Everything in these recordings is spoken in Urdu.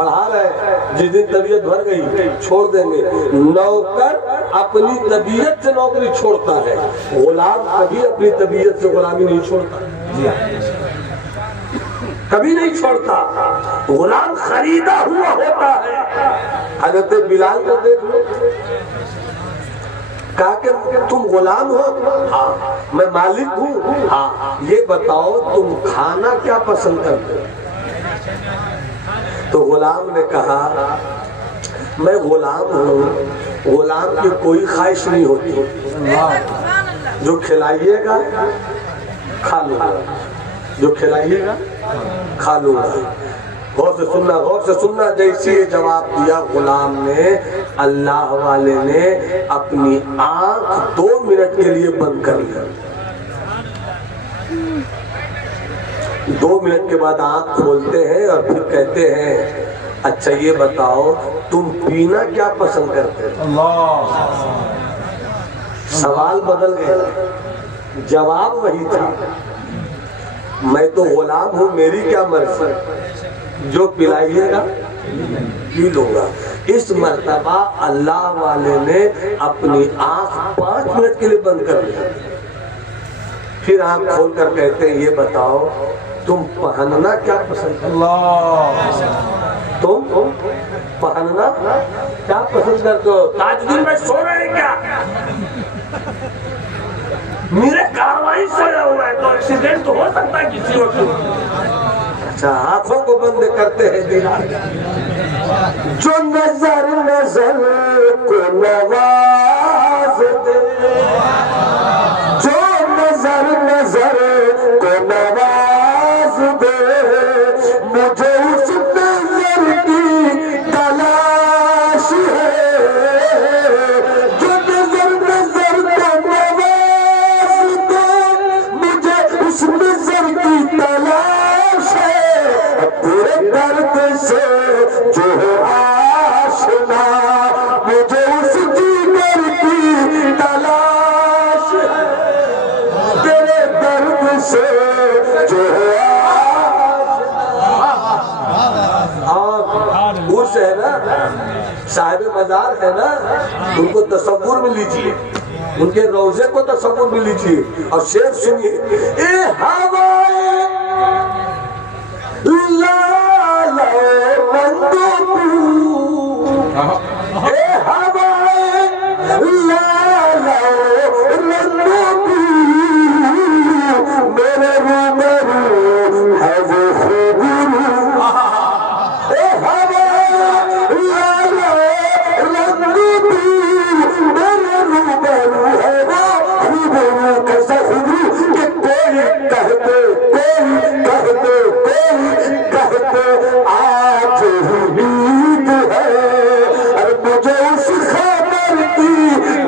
پڑھا رہے، جس دن طبیعت بھر گئی چھوڑ دیں گے۔ نوکر اپنی طبیعت سے نوکری چھوڑتا ہے، غلام کبھی اپنی طبیعت سے غلامی نہیں چھوڑتا، کبھی نہیں چھوڑتا۔ غلام خریدا ہوا ہوتا ہے۔ حضرت بلال کو دیکھ لو، کہا کہ تم غلام ہو؟ ہاں۔ میں مالک ہوں؟ ہاں۔ یہ بتاؤ تم کھانا کیا پسند کرتے ہو؟ تو غلام نے کہا میں غلام ہوں، غلام کی کوئی خواہش نہیں ہوتی، جو کھلائیے گا کھا لوں گا، جو کھلائیے گا کھا لوں گا۔ غور سے سننا، غور سے سننا۔ جیسے یہ جواب دیا غلام نے، اللہ والے نے اپنی آنکھ 2 منٹ کے لیے بند کر لیا۔ 2 منٹ کے بعد آنکھ کھولتے ہیں اور پھر کہتے ہیں اچھا یہ بتاؤ تم پینا کیا پسند کرتے ہو؟ سوال بدل گیا، جواب وہی تھا، میں تو غلام ہوں، میری کیا مرضی، جو پلائیے گا پی لوں گا۔ اس مرتبہ اللہ والے نے اپنی آنکھ 5 منٹ کے لیے بند کر لیا، پھر آنکھ کھول کر کہتے ہیں یہ بتاؤ تم پہننا کیا پسند کرتے ہو؟ تم پہننا کیا پسند کرتے ہو؟ تاج دن میں سو رہے ہیں کیا؟ میرے کاروائی سویا ہوا ہے، تو ایکسیڈنٹ تو ہو سکتا ہے کسی وقت۔ اچھا آنکھوں کو بند کرتے ہیں دیدار، جو نظر نظر کو نواز دے، جو نظر نظر کو نواز دے، مجھے اس نظر کی تلاش ہے، جو نظر نظر کو نواز دے، مجھے اس نظر کی تلاش ہے، تیرے درد سے جو ہے آشنا، مجھے اس جگر کی تلاش ہے، تیرے درد سے جو ہے عرش ہے نا، صاحب مزار ہے نا، ان کو تصور میں لیجئے، ان کے روضے کو تصور میں لیجئے اور شعر سنیے۔ اے ہوائے لالہ رنگ تو، اے ہوائے لالہ رنگ تو، میرے روبرو ہے وہ خوبرو، اے ہوائے لالہ رنگ تو، میرے روبرو ہے وہ خوبرو، کیسا خوبرو کہ کوئی کہتے آج امید ہے، اور مجھے اس خبر کی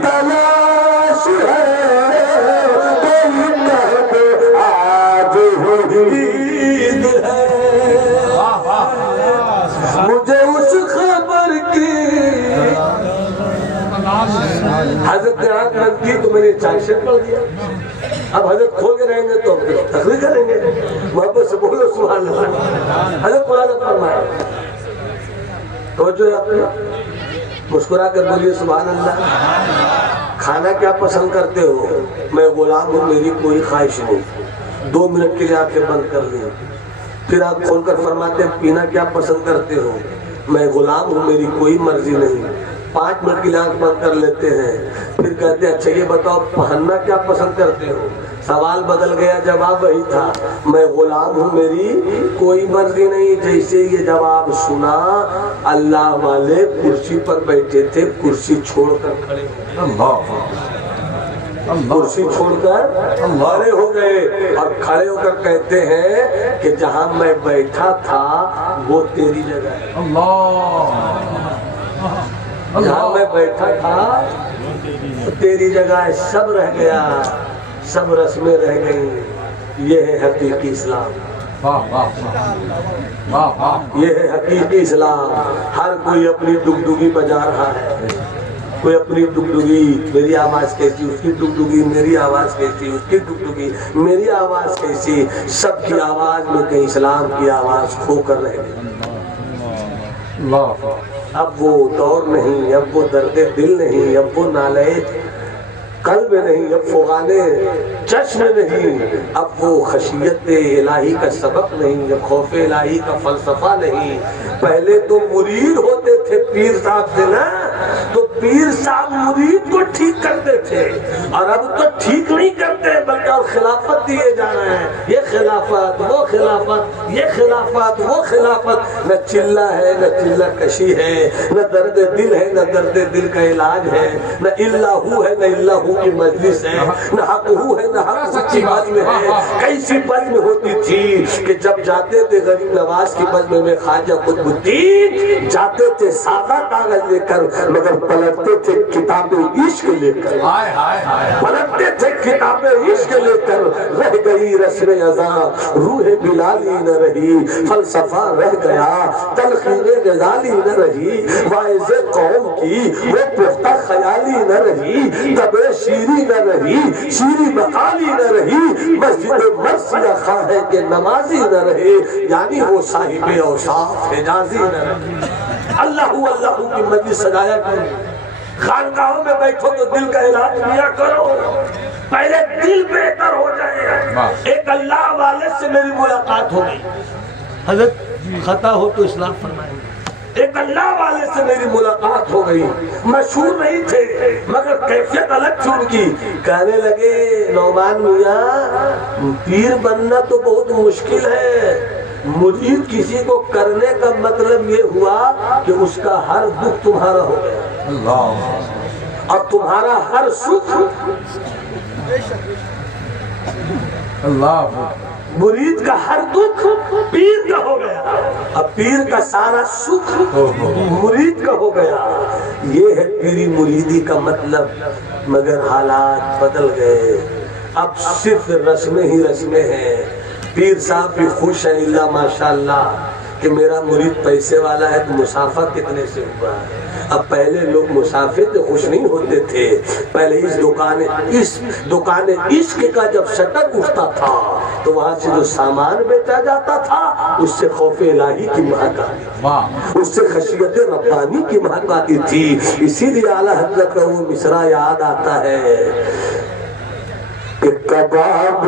تلاش ہے، کوئی کہتے آج امید ہے، مجھے اس خبر کی۔ حضرت نے آنکھ بند کی تو میں نے 4 شعر پڑھ دیا، اب حضرت کھول کے رہیں گے تو تقریر کریں گے، محبت سے بولو سبحان اللہ۔ حضرت قرآن فرمائے، توجہ آپ نے مسکرا کر بولیے سبحان اللہ۔ کھانا کیا پسند کرتے ہو؟ میں غلام ہوں، میری کوئی خواہش نہیں۔ 2 منٹ کے لیے آنکھیں بند کر لی، پھر آپ کھول کر فرماتے ہیں پینا کیا پسند کرتے ہو؟ میں غلام ہوں، میری کوئی مرضی نہیں۔ 5 منٹ کے لیے آنکھ بند کر لیتے ہیں، پھر کہتے ہیں اچھا یہ بتاؤ پہننا کیا پسند کرتے ہو؟ سوال بدل گیا، جواب وہی تھا، میں غلام ہوں، میری کوئی مرضی نہیں۔ جیسے یہ جواب سنا، اللہ والے کرسی پر بیٹھے تھے، کرسی چھوڑ کر کھڑے ہو گئے، کرسی چھوڑ کر کھڑے ہو گئے، اور کھڑے ہو کر کہتے ہیں کہ جہاں میں بیٹھا تھا وہ تیری جگہ ہے، جہاں میں بیٹھا تھا تیری جگہ ہے، سب رہ گیا، سب رسمیں رہ گئی۔ یہ ہے حقیقی اسلام، یہ ہے حقیقی اسلام۔ ہر کوئی اپنی ڈگڈگی بجا رہا ہے، کوئی اپنی ڈگڈگی، میری آواز کیسی، اس کی ڈگڈگی، میری آواز کیسی، اس کی ڈگڈگی، میری آواز کیسی، سب کی آواز میں کہیں اسلام کی آواز کھو کر رہ گئی۔ اب وہ دور نہیں، اب وہ درد دل نہیں، اب وہ نالے قلب نہیں، اب فغان چشم نہیں، اب وہ خشیت الہی کا سبق نہیں، اب خوف الہی کا فلسفہ نہیں۔ پہلے تو مرید ہوتے تھے پیر صاحب سے نا، تو پیر صاحب مرید کو ٹھیک کرتے تھے، اور اب تو ٹھیک نہیں کرتے بلکہ اور خلافت دیے جا رہے ہیں، یہ خلافت وہ خلافت، یہ خلافت وہ خلافت۔ نہ چلہ ہے نہ چلہ کشی ہے، نہ درد دل ہے نہ درد دل کا علاج ہے، نہ اللہ ہے نہ اللہ کی مجلس ہے، نہ حق ہے نہ حق سچی بزم ہے۔ کیسی بزم ہوتی تھی کہ جب جاتے تھے غریب نواز کی بزم میں خواجہ قطب الدین، جاتے تھے سادہ کاغذ لے کر مگر پلٹتے تھے کتاب عشق لے کر، پلٹتے تھے کتاب عشق لے کر۔ رہ گئی رسم ازاں روح بلالی نہ رہی، فلسفہ رہ گیا تلخین غزالی نہ رہی، واعظ قوم کی وہ پختہ خیالی نہ رہی، تب شیری نہ رہی شیری مقالی نہ رہی، مسجد مرثیہ خواہ ہے کہ نمازی نہ رہے، یعنی وہ صاحب اوصاف حجازی نہ رہے۔ اللہ کی مجلس سجایا کرو، خانقاہوں میں بیٹھو تو دل کا علاج کیا کرو، پہلے دل بہتر ہو جائے۔ ایک اللہ والے سے میری ملاقات ہو گئی، حضرت خطا ہو تو اصلاح فرمائیں۔ ایک اللہ والے سے میری ملاقات ہو گئی، مشہور نہیں تھے مگر کیفیت الگ تھی ان کی۔ کہنے لگے نعمان میاں پیر بننا تو بہت مشکل ہے، مرید کسی کو کرنے کا مطلب یہ ہوا کہ اس کا ہر دکھ تمہارا ہو گیا اور تمہارا ہر سکھ مرید کا ہر دکھ پیر کا ہو گیا، اب پیر کا سارا سکھ مرید کا ہو گیا۔ یہ ہے پیری مریدی کا مطلب، مگر حالات بدل گئے، اب صرف رسمیں ہی رسمیں ہیں۔ پیر صاحب بھی خوش ہیں اللہ ماشاءاللہ کہ میرا مرید پیسے والا ہے، تو مسافر کتنے سے ہوا ہے۔ اب پہلے لوگ مسافر سے خوش نہیں ہوتے تھے، پہلے اس دکان عشق کا جب شٹر اٹھتا تھا تو وہاں سے جو سامان بیچا جاتا تھا اس سے خوف الہی کی مہک آتی، اس سے خشیت ربانی کی مہک آتی تھی۔ اسی لیے اعلیٰ حضرت کا وہ مصرع یاد آتا ہے کہ کباب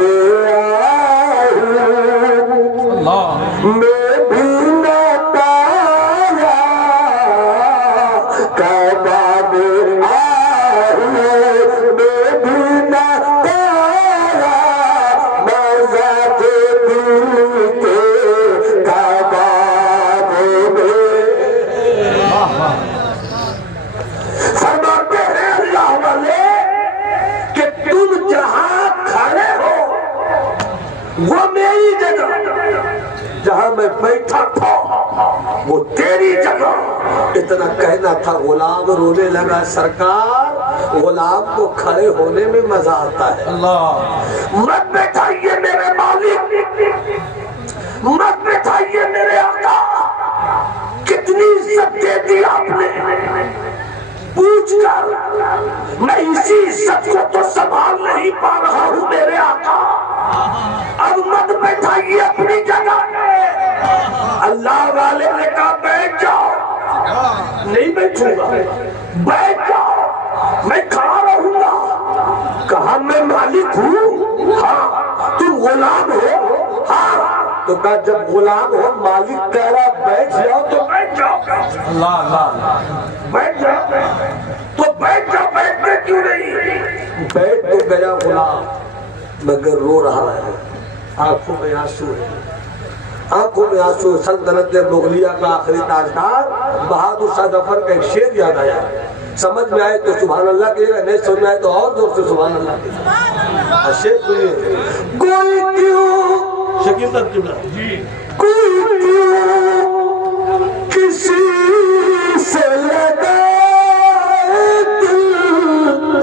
میں بھی نہ پایا، کباب میں بھی نہ پایا، مزہ دل کے کباب میں۔ فرماتے ہیں اللہ والے کہ تم جہاں کھڑے ہو وہ میری جگہ، جہاں میں بیٹھا تھا وہ تیری جگہ۔ اتنا کہنا تھا، غلام رونے لگا سرکار غلام کو کھڑے ہونے میں مزہ آتا ہے۔ مت بیٹھائیے میرے مالک، مت بیٹھائیے میرے آقا، کتنی عزت دے دی آپ نے، پوچھ کر میں اسی عزت کو تو سنبھال نہیں پا رہا ہوں میرے آقا، اب مت بیٹھائیے اپنی جگہ۔ اللہ والے نے کہا بیٹھ جاؤ، نہیں بیٹھوں گا، بیٹھ جاؤ میں کھڑا رہوں گا۔ کہا میں مالک ہوں، ہاں تم غلام ہو، ہاں تو کہا جب غلام ہو مالک کہہ رہا بیٹھ جاؤ تو بیٹھ جاؤ، بیٹھ جاؤ تو بیٹھ جاؤ، بیٹھنے کیوں نہیں؟ بیٹھ تو گیا غلام مگر رو رہا ہے، آنکھوں میں آنسو ہے، آنکھوں میں آنسو۔ سلطنت مغلیہ کا آخری تاجدار بہادر شاہ ظفر کا ایک شعر یاد آیا، سمجھ میں آئے تو سبحان اللہ کہیے گا، نہیں سمجھ میں آئے تو اور زور سے سبحان اللہ کہیے گا۔ شعر سنیے، کوئی کیوں شکیل ترجمہ، کوئی کیوں کسی سے لگائے دل،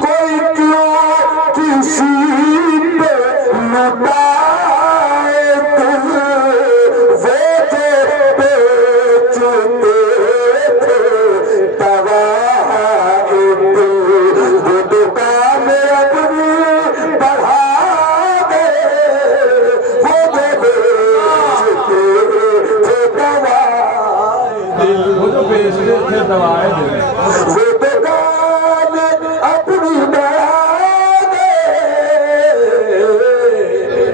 کوئی کیوں کسی پہ لٹائے دل، وہ جو بیچتے تھے تواہ دل، وہ دکان اپنی بڑھا دے، وہ جو بیچتے دل وہ جو بیچتے تھے دوائیں دل وہ دکان اپنی بیان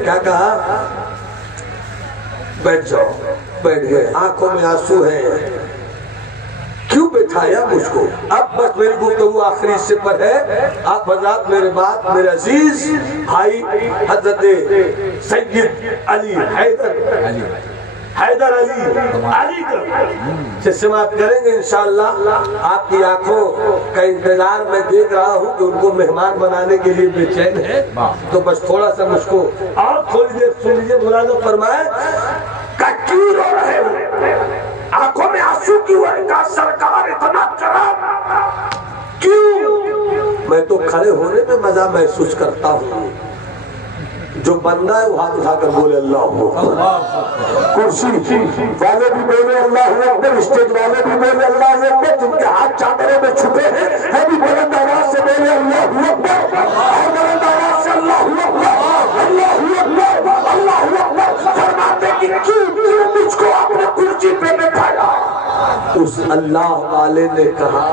کیا کہا بیٹھ جاؤ بیٹھ گئے آنکھوں میں آنسو ہیں کیوں بٹھایا مجھ کو اب بس میری گفتگو آخری حصے پر ہے آپ حضرات میرے بات میرے عزیز بھائی حضرت سید علی حیدر علی سے سماعت کریں گے انشاءاللہ آپ کی آنکھوں کا انتظار میں دیکھ رہا ہوں کہ ان کو مہمان بنانے کے لیے بے چین ہے تو بس تھوڑا سا مجھ کو اور تھوڑی دیر سن لیجیے ملازم فرمائے کہ کیوں رو رہے ہو آنکھوں میں آنسو کیوں ہے کہ سرکار اتنا کرام کیوں میں تو کھڑے ہونے میں مزہ محسوس کرتا ہوں جو بندہ ہے وہ ہاتھ اٹھا کر بولے اللہ اکبر کرسی والے بھی بولے اللہ اکبر اسٹیج والے بھی بولے اللہ اکبر جن کے ہاتھ چادروں میں چھپے ہیں وہ بھی بلند آواز سے بولے اللہ اکبر اور بلند آواز سے اللہ اکبر اللہ اکبر اللہ اکبر فرماتے کہ کیوں مجھ کو اپنے کرسی پہ بٹھایا اس اللہ والے نے کہا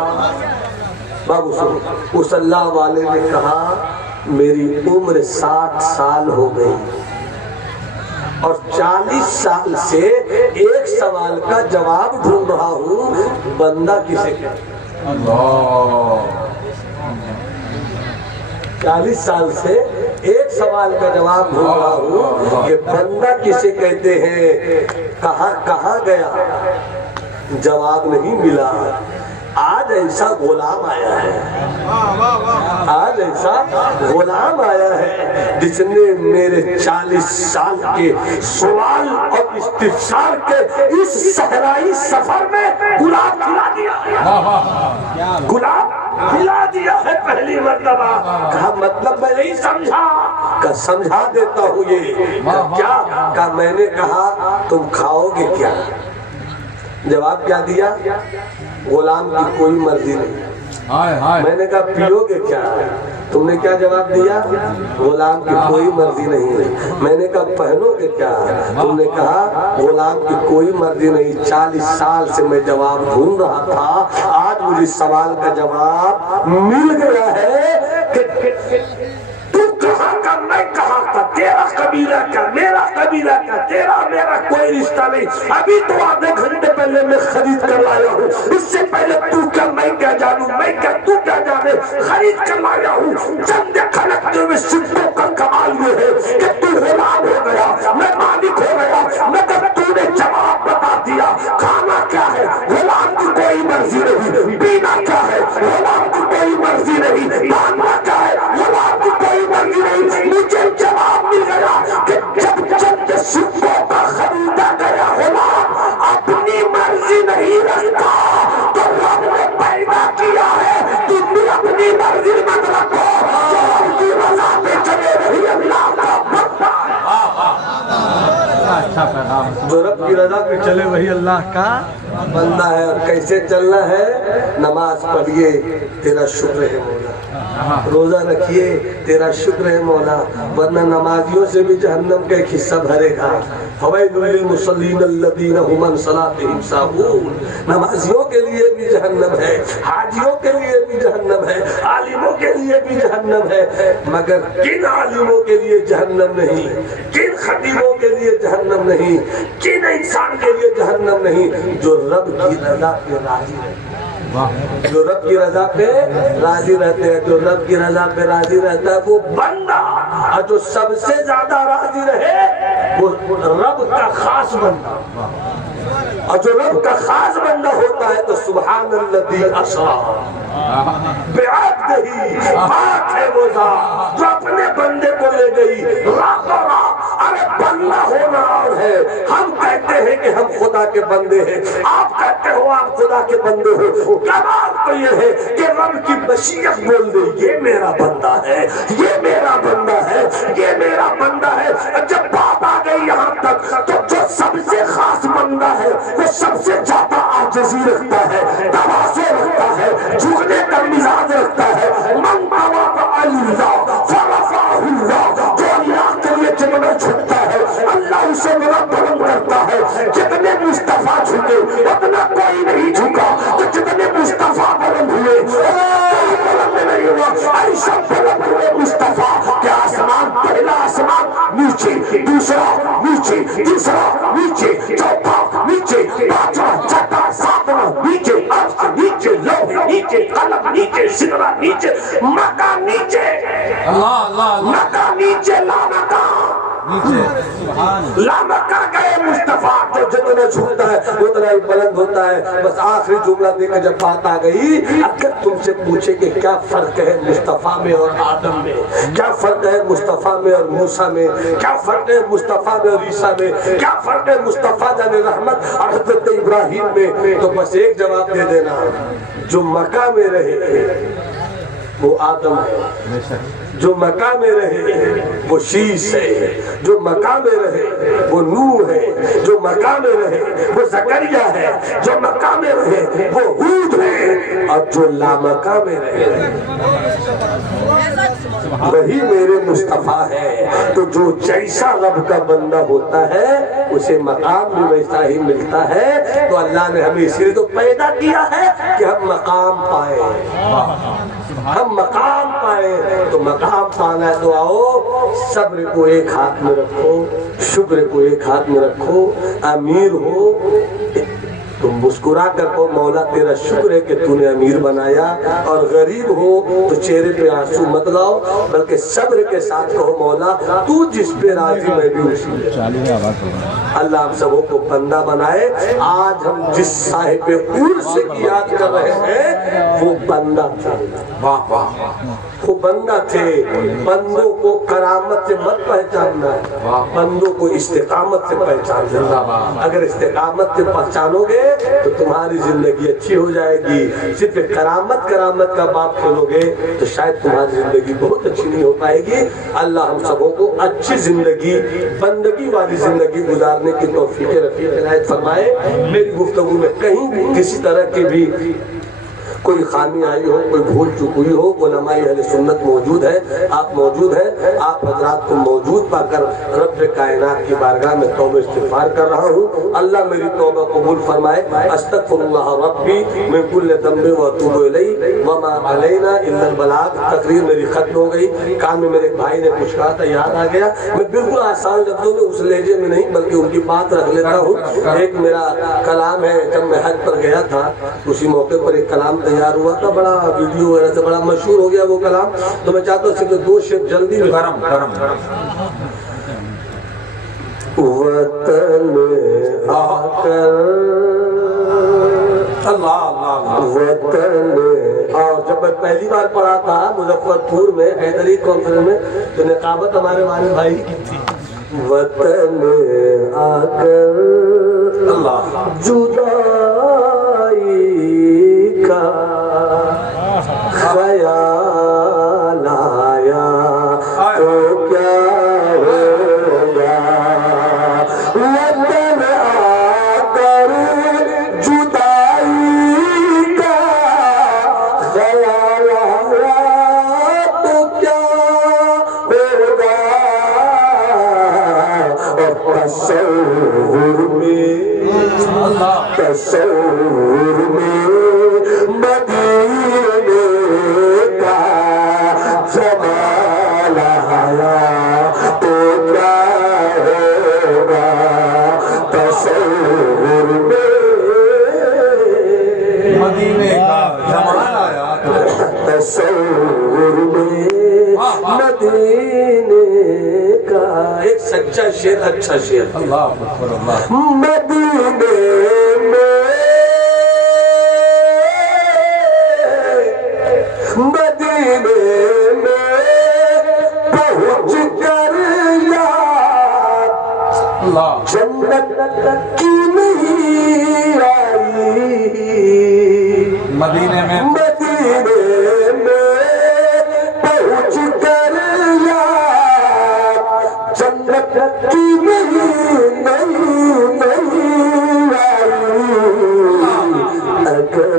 بابو سنو اس اللہ والے نے کہا میری عمر 60 سال ہو گئی اور 40 سال سے ایک سوال کا جواب ڈھونڈ رہا ہوں بندہ کسے کہتے ہیں 40 سال سے ایک سوال کا جواب ڈھونڈ رہا ہوں کہ بندہ کسے کہتے ہیں کہاں گیا جواب نہیں ملا آج ایسا غلام آیا ہے آج ایسا غلام آیا ہے جس نے میرے 40 سال کے سوال اور استفسار کے اس صحرائی سفر میں گلاب کھلا دیا گلاب کھلا دیا ہے پہلی مرتبہ کہا مطلب میں نہیں سمجھا کہ سمجھا دیتا ہوں یہ کیا کہ میں نے کہا تم کھاؤ گے کیا جواب کیا دیا غلام کی کوئی مرضی نہیں میں نے کہا پیو گے کیا تم نے کیا جواب دیا غلام کی کوئی مرضی نہیں میں نے کہا پہنو گے کیا تم نے کہا غلام کی کوئی مرضی نہیں 40 سال سے میں جواب ڈھونڈ رہا تھا آج مجھے سوال کا جواب مل گیا ہے کہ کہاں کا میں کہاں کا تیرا قبیلہ کا میرا قبیلہ کا تیرا میرا کوئی رشتہ نہیں ابھی تو آدھے گھنٹے پہلے میں خرید کر لایا ہوں اس سے پہلے تو کیا میں کیا جانوں میں کیا تو کیا جانے خرید کر لایا ہوں چند کھلکتے ہوئے سکھوں کا کمال یہ ہے کہ تو غلام ہو گیا میں مالک ہو گیا مگر تو نے جواب بتا دیا کھانا کیا ہے غلام کی کوئی مرضی نہیں پینا کیا ہے غلام کی کوئی مرضی نہیں ماننا کیا ہے غلام کی کوئی مرضی نہیں مجھے جواب مل گیا کہ جب چند سکھوں کا خریدا گیا غلام اپنی مرضی نہیں رکھتا تو رب نے پیدا کیا ہے تم بھی اپنی مرضی مت رکھو جو رب کی رضا پہ چلے رہی اللہ کا بندہ جو رب کی رضا پہ چلے وہی اللہ کا بندہ ہے اور کیسے چلنا ہے نماز پڑھیے تیرا شکر ہے مولا روزہ رکھیے تیرا شکر ہے مولا ورنہ نمازیوں سے بھی جہنم کا ایک حصہ بھرے گا فویل للمصلین الذین هم عن صلاتهم ساہون نمازیوں کے لیے بھی جہنم ہے حاجیوں کے لیے بھی جہنم ہے عالموں کے لیے بھی جہنم ہے مگر کن عالموں کے لیے جہنم نہیں کن خطیبوں کے لیے جہنم نہیں کن انسان کے لیے جہنم نہیں جو رب کی رضا پہ راضی رہتے جو رب کی رضا پہ راضی رہتے ہیں جو رب کی رضا پہ راضی رہتا ہے وہ بندہ اور جو سب سے زیادہ راضی رہے وہ رب کا خاص بندہ اور جو رب کا خاص بندہ ہوتا ہے تو سبحان الذی اسریٰ بعبدہ پاک ہے وہ ذات جو اپنے بندے کو لے گئی راتوں رات ارے بندہ ہونا اور ہے ہم کہتے ہیں کہ ہم خدا کے بندے ہیں آپ کہتے ہو آپ خدا کے بندے ہو کمال تو یہ ہے کہ رب کی مشیت بول دے یہ میرا بندہ ہے یہ میرا بندہ ہے یہ میرا بندہ ہے جب بات آ گئی یہاں تک تو جو سب سے خاص بندہ ہے وہ سب سے زیادہ عاجزی رکھتا ہے تواضع رکھتا ہے جھکنے کا مزاج رکھتا ہے من تواضع اللہ فرفعہ اللہ جو اللہ کے لیے جتنا جھکتا ہے اللہ اسے میرا بلند کرتا ہے جتنے مصطفیٰ جھکے اتنا میں کوئی نہیں جھکا تو جتنے مصطفیٰ بلند ہوئے کوئی بلند نہیں ہوا، ایسا بلند ہوئے مصطفیٰ کہ آسمان، پہلا آسمان نیچے، دوسرا نیچے، تیسرا نیچے، چوتھا نیچے، پانچواں، چھٹا، ساتواں نیچے، عرش نیچے، لوح نیچے، قلم نیچے، سدرہ نیچے، مکہ نیچے، مکہ نیچے، لا مکہ لا مکہ گئے مصطفیٰ جو جتنا جھکتا ہے اتنا ہی بلند ہوتا ہے۔ بس آخری جملہ دے کر جب بات آ گئی، اگر تم سے پوچھے کہ کیا فرق ہے مصطفیٰ میں اور آدم میں، کیا فرق ہے مصطفیٰ میں اور موسیٰ میں، کیا فرق ہے مصطفیٰ میں اور عیسیٰ میں، کیا فرق ہے مصطفیٰ جان رحمت اور حضرت ابراہیم میں، تو بس ایک جواب دے دینا، جو مکہ میں رہے وہ آدم ہے، جو مکہ میں رہے وہ شیش ہے، جو مکہ میں رہے وہ نوح ہے، جو مکہ میں رہے وہ زکریا ہے، جو مکہ میں رہے وہ ہود ہے، اور جو لامکہ میں رہے وہی میرے مصطفیٰ ہے۔ تو جو جیسا رب کا بندہ ہوتا ہے اسے مقام بھی ویسا ہی ملتا ہے۔ تو اللہ نے ہمیں اسی لیے تو پیدا کیا ہے کہ ہم مقام پائے، ہم مقام پائے۔ تو مقام پانا ہے تو آؤ، صبر کو ایک ہاتھ میں رکھو، شکر کو ایک ہاتھ میں رکھو۔ امیر ہو تو مسکرا کر کو مولا تیرا شکر ہے کہ تو نے امیر بنایا، اور غریب ہو تو چہرے پہ آنسو مت لاؤ بلکہ صبر کے ساتھ کہو مولا تو جس پہ راضی میں بھی اسی پہ۔ اللہ ہم سبوں کو بندہ بنائے۔ آج ہم جس صاحب عرش کی یاد کر رہے ہیں وہ بندہ تھا، وہ بندہ تھے۔ بندوں کو کرامت سے مت پہچاننا ہے، بندوں کو استقامت سے پہچاننا۔ اگر استقامت سے پہچانو گے تو تمہاری زندگی اچھی ہو جائے گی۔ صرف کرامت کا باپ کھیلو گے تو شاید تمہاری زندگی بہت اچھی نہیں ہو پائے گی۔ اللہ ہم سبوں کو اچھی زندگی، بندگی والی زندگی گزارنے کی توفیق رفیق عنایت فرمائے۔ میری گفتگو میں کہیں بھی کسی طرح کی بھی کوئی خامی آئی ہو، کوئی بھول چوک ہوئی ہو، علماء اہل سنت موجود ہے، آپ موجود ہیں، آپ حضرات کو موجود پا کر رب کائنات کی بارگاہ میں توبہ استغفار کر رہا ہوں۔ اللہ میری توبہ قبول فرمائے۔ استغفر اللہ ربی من کل ذنب واتوب الیہ وما علینا الا البلاغ۔ تقریر میری ختم ہو گئی، کان میں میرے بھائی نے کچھ کہا تھا، یاد آ گیا۔ میں بالکل آسان لفظوں میں اس لہجے میں نہیں بلکہ ان کی بات رکھ لیتا ہوں۔ ایک میرا کلام ہے، جب میں حج پر گیا تھا اسی موقع پر ایک کلام تیار ہوا تھا، بڑا ویڈیو وغیرہ سے بڑا مشہور ہو گیا وہ کلام، تو میں چاہتا ہوں صرف دو شعر جلدی کرم وطن آ کر وطن اور جب میں پہلی بار پڑھا تھا مظفرپور میں حیدری کانفرنس میں تو نقابت ہمارے والد بھائی کی تھی۔ وطن آ کر جدائی کا خیال آیا تو کیا ہوگا، وطن آ کر جدائی کا خیال آیا تو کیا ہوگا، اور تصور میں مدینے کا جمال آیا تو کیا ہوگا، تصور میں مدینے کا جمال آیا، تصور میں مدینے کا۔ ایک سچا شعر، اچھا شعر۔ اللہ اکبر، اللہ مدینے میں پہنچ کر یاد جنت کی نہیں آئی، مدینے میں پہنچ کر یاد جنت کی نہیں آئی، اگر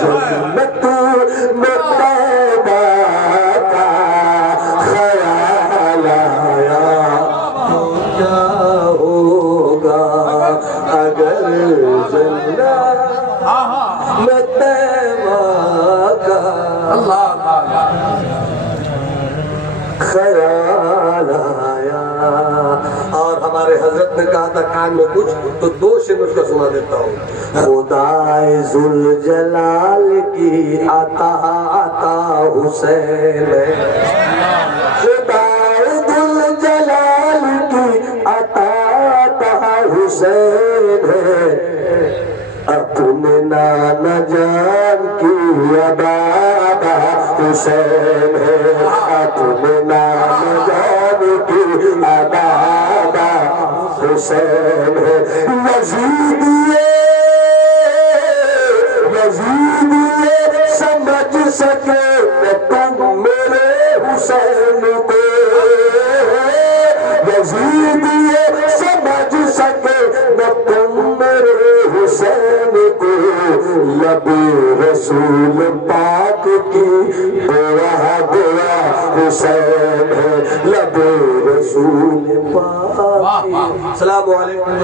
جنت میں پیدا کا خیال آیا تو کیا ہوگا، میں تیمہ کا اللہ اللہ خیال آیا. اور ہمارے حضرت نے کہا تھا کان میں کچھ تو 2 شعر اس کا سنا دیتا ہوں. خدائے ذوالجلال کی عطا عطا حسین ہے. خدائے ذوالجلال کی عطا عطا حسین ہے. اپنے نانا جان کی ادا ادا حسین ہے. اپنے نانا جان کی ادا ادا حسین ہے. یزیدیے سمجھ سکے نہ تم میرے حسین کو. یزیدیے سمجھ سکے نہ تم میرے حسین کو. لب رسول پاک کی دعا دعا حسین ہے. لب رسول پاک. السلام علیکم.